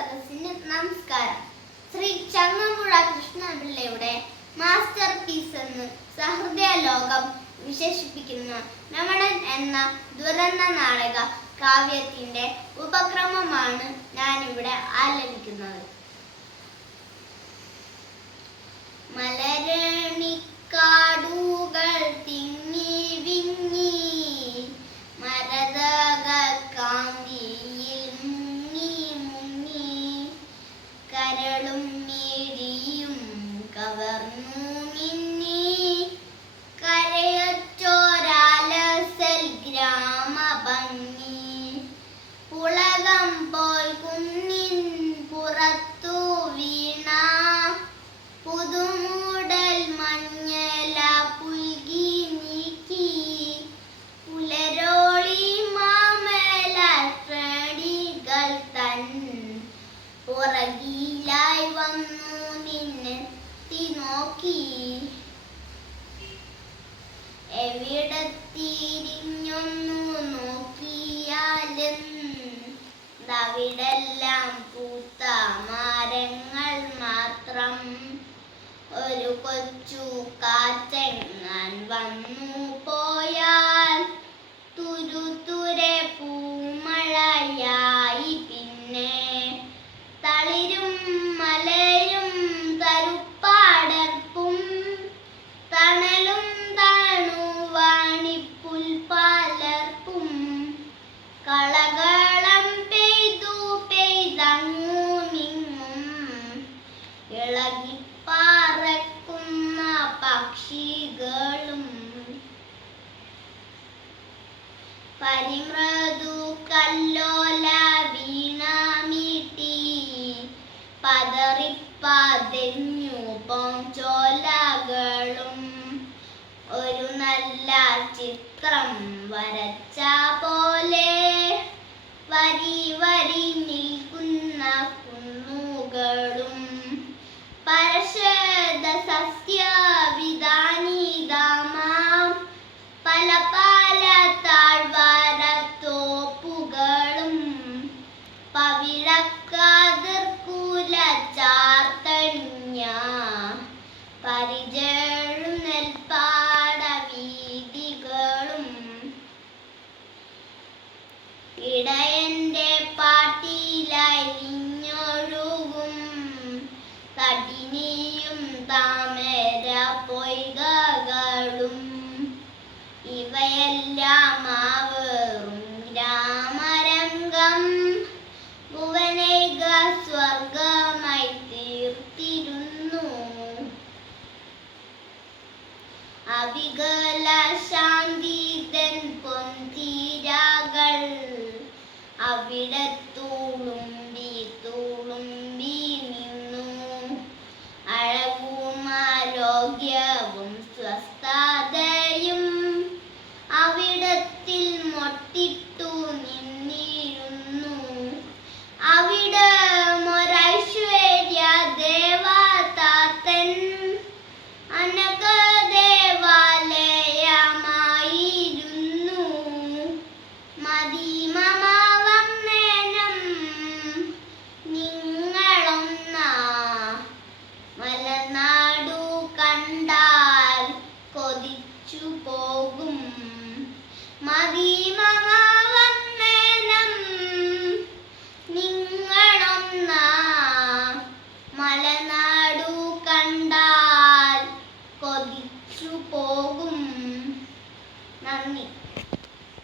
സദസ്സിന് നമസ്കാരം. Shri Changampuzha കൃഷ്ണപിള്ളയുടെ master piece എന്ന് സഹൃദയ ലോകം വിശേഷിപ്പിക്കുന്ന രമണൻ എന്ന ദുരന്ത നാടക കാവ്യത്തിന്റെ ഉപക്രമമാണ് ഞാനിവിടെ ആലപിക്കുന്നത്. മലരണിക്കാടുകൾ തിങ്ങി വിങ്ങി മരതക കാന്തിയിൽ മുങ്ങി മുങ്ങി കരളും മീഴിയും കവർന്നു മിന്നി കരയൊച്ചോരാലസൽ ഗ്രാമഭംഗി പുളകം പോൽ കുന്നിൻ പുറത്തു വീണ പുതുമൂടൽ മഞ്ഞല പുൽകി നീക്കി പുലരോളി മാമല ശ്രേണികൾ തൻ പുറകിലായി വന്നു നിന്നെത്തി നോക്കി. എവിടത്തിരിഞ്ഞൊന്നു നോക്കിയാലെന്താവിടെല്ലാം പൂത്ത മരങ്ങൾ മാത്രം. ഒരു കൊച്ചു കാറ്റെങ്ങാൻ വന്നു പോയാൽ തുരുതുരെ പൂമഴയായി പിന്നെ തളിരും മലയും തരുപ്പാടർപ്പും തണലും തണുവാണിപ്പുൽ പലർപ്പും കളകളം പെയ്തു പെയ്തങ്ങു നിങ്ങും ഇളകിപ്പാറക്കുന്ന പക്ഷികളും പരിമൃദു കല്ലോല വീണമീട്ടി പതറിപ്പതെഞ്ഞു പോഞ്ചോലകളും ഒരു നല്ല ചിത്രം വരച്ച പോലെ വരി വരി നിൽക്കുന്ന കുന്നുകളും പരശത സസ്യവിധാനിതമാം പല പല താഴ്വാരത്തോപ്പുകളും പവിഴക്കാ